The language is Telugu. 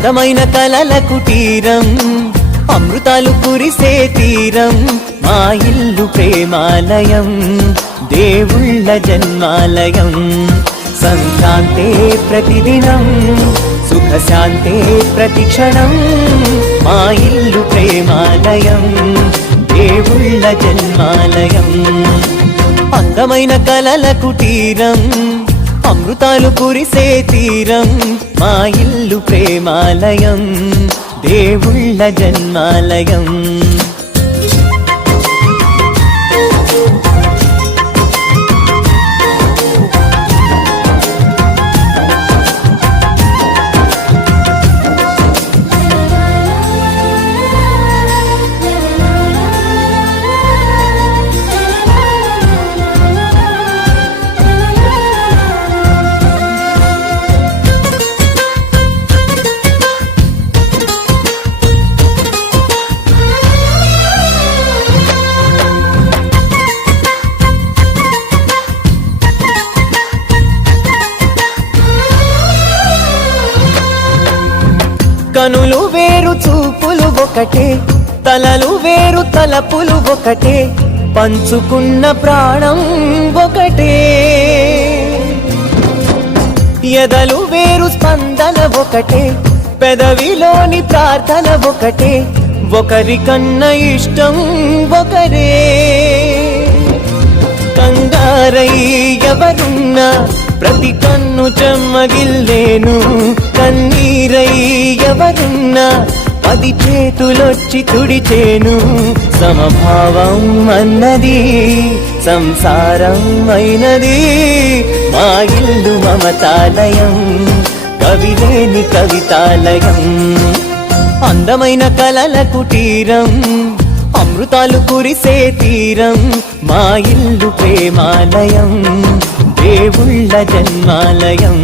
అందమైన కలల కుటీరం, అమృతాలు కురిసే తీరం, మా ఇల్లు ప్రేమాలయం, దేవుళ్ళ జన్మాలయం. సంక్రాంతే ప్రతిదినం, సుఖశాంతే ప్రతిక్షణం, మా ఇల్లు ప్రేమాలయం, దేవుళ్ళ జన్మాలయం. అందమైన కలల కుటీరం, అమృతాలు కురిసే తీరం, మా ఇల్లు ప్రేమాలయం, దేవుళ్ళ జన్మాలయం. కనులు వేరు చూపులు ఒకటే, తలలు వేరు తలపులు ఒకటే, పంచుకున్న ప్రాణం ఒకటే. ఎదలు వేరు స్పందన ఒకటే, పెదవిలోని ప్రార్థన ఒకటే, ఒకరికన్నా ఇష్టం ఒకరే. కంగారై ఎవరున్నా ప్రతి కన్ను చెమ్మగిల్లేను, కన్నీరై ఎవరున్నా 10 చేతులొచ్చి తుడిచేను. సమభావం అన్నది సంసారం అయినది, మా ఇల్లు మమతాలయం, కవిలేని కవితాలయం. అందమైన కలల కుటీరం, అమృతాలు కురిసే తీరం, మా ఇల్లు ప్రేమాలయం, దేవుళ్ళ జన్మాలయం.